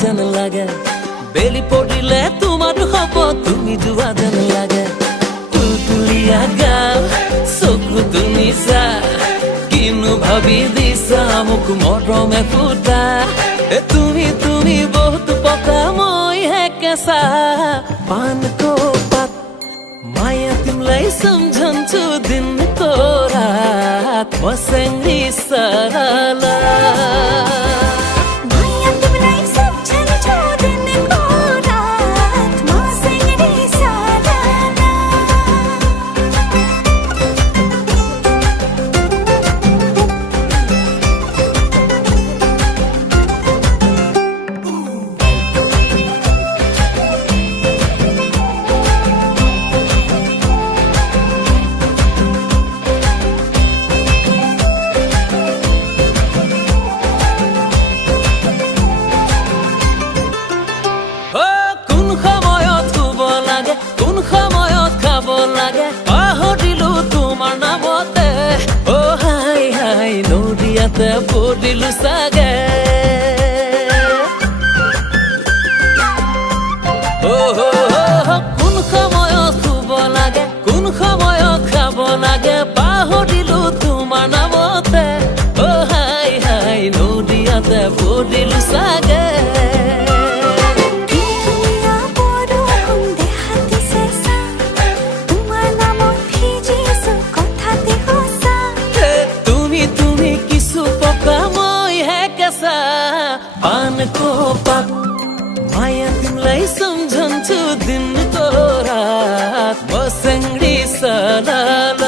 যেন লাগে বেলি পড়িলে তোমার হব তুমি জুয়া যেন লাগে তুলিয়া গাল চকু তুমি চা কিনো ভাবি দিছা মোক মৰমে ফুটা তুমি তুমি বহুত পকা মই হে কেঁচা पानको पात माया तिमलाई सम्झन्छु दिनको रात मसँगै सरला माया तिमलाई सम्झन्छु दिनको रात मसँगै सरला পড়িলু সাগে কোন সময়ত শুব লাগে কোন সময়ত খাব লাগে পাহৰিলো তোমাৰ নামতে হাই হাই নদীয়াতে পড়িলু সাগে पानको पात माया तिमलाई सम्झन्छु दिनको रात मसँगै सरला